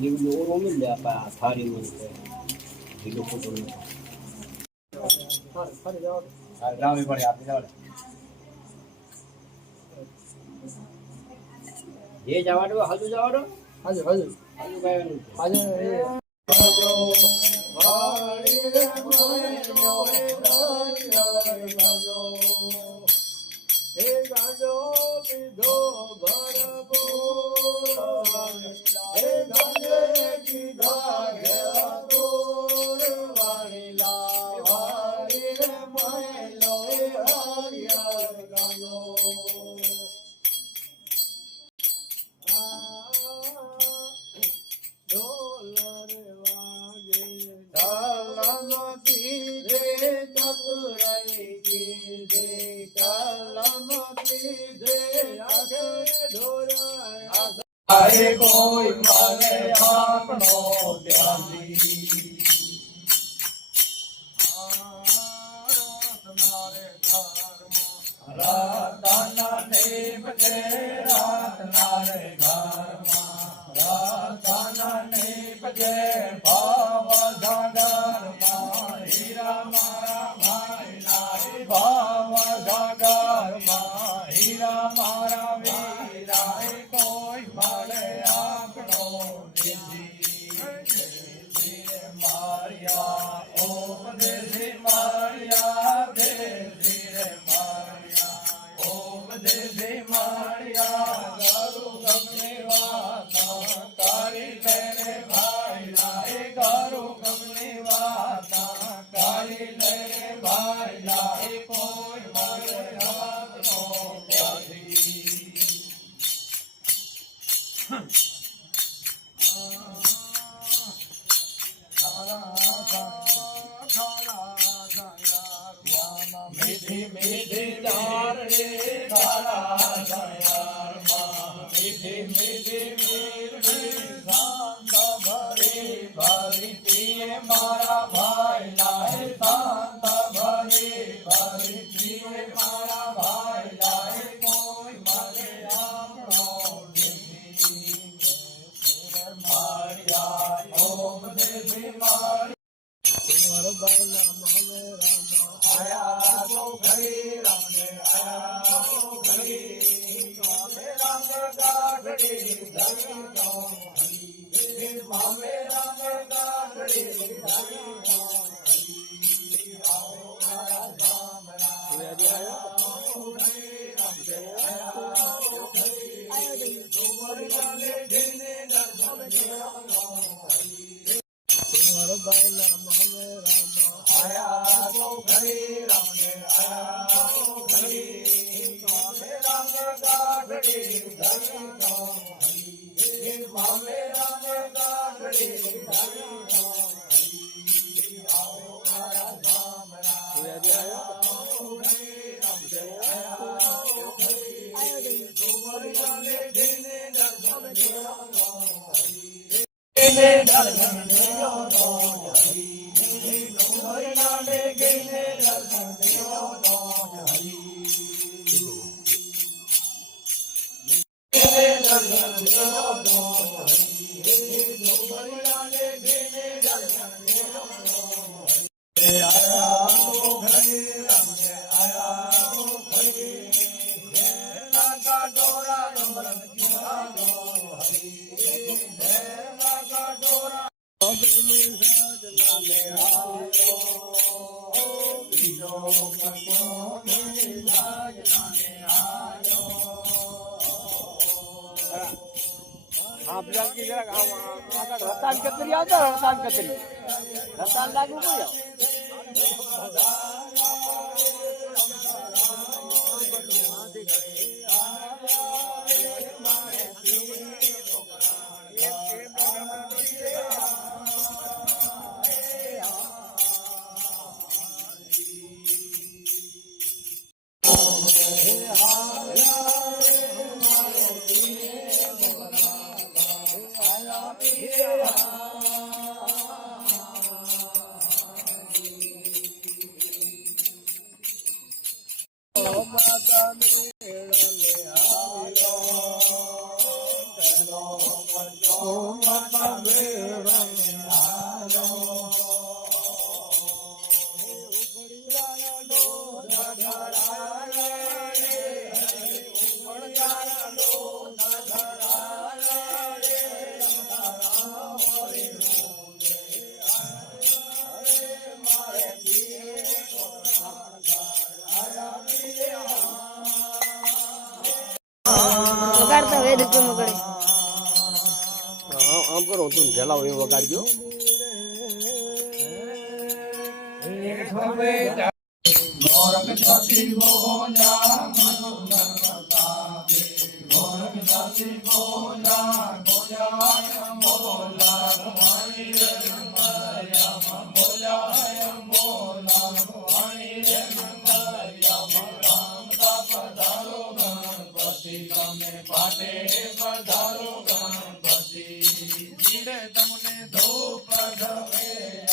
Yung umil apa hari mo dilo ko dun hari pare aapne jawale ye jawado halu jawado halu kayanu halu કોઈ મારે આપનો ત્યાગી રાતના નેમ છે રાતના રે ઘરમાં રાતના નેમ છે ભાવ જાગરમાં હીરા મારા ભાઈ નારી ભાવ જાગરમાં હીરા મારા વીરા કોઈ મારે આપનો મીઠી મીઠી લાડે તારા દયાળમાં મીઠી મીઠી મીઠી શાંત ભરી ભરી પીએ મારા ભાઈ લાય શાંત ભરી ભરી પીએ મારા ભાઈ લાય કોઈ મને આપણો મારિયા ઓમ દેવી મારી આયા તો ઘડી રામે આયા તો ઘડી રામ ગાઢડી ધરી તો હરી મામે રામ ગાઢડી ધરી તો હરી આવો મારા ધામ આયા તો ઘડી રામે આયા તો ઘડી ડુમરિયાને દિને દર્શન દેવાનો હરી આયા તો ઘડી રામે આયા તો ઘડી મામે રામ ગાઢડી ધરી તો હરી મામે રામ ગાઢડી ધરી તો હરી આવો મારા ધામ આયા તો ઘડી રામે આયા તો ઘડી ડુમરિયાને દિને દર્શન દેવાનો હરી દિને દર્શન દેવાનો હરી ડુમરિયાને ગઈને દર્શન દેવાનો હરી દર્શન દેવાનો હરી ડુમરિયાને ગઈને દર્શન દેવાનો હરી આયા તો ઘડી રામે આયા તો ઘડી નાકા ડોરા અમૃત કિનારો હરી નાકા ડોરા आपल्या की जरा रतान कतरी आवता रतान कतरी रतान लागू पड्या વગાડતા વેદ કેમ વગાડે આમ કરો તું જલાવ એ વગાડજો પાટે પધારો ગણપતિ તમને ધૂપ ધવે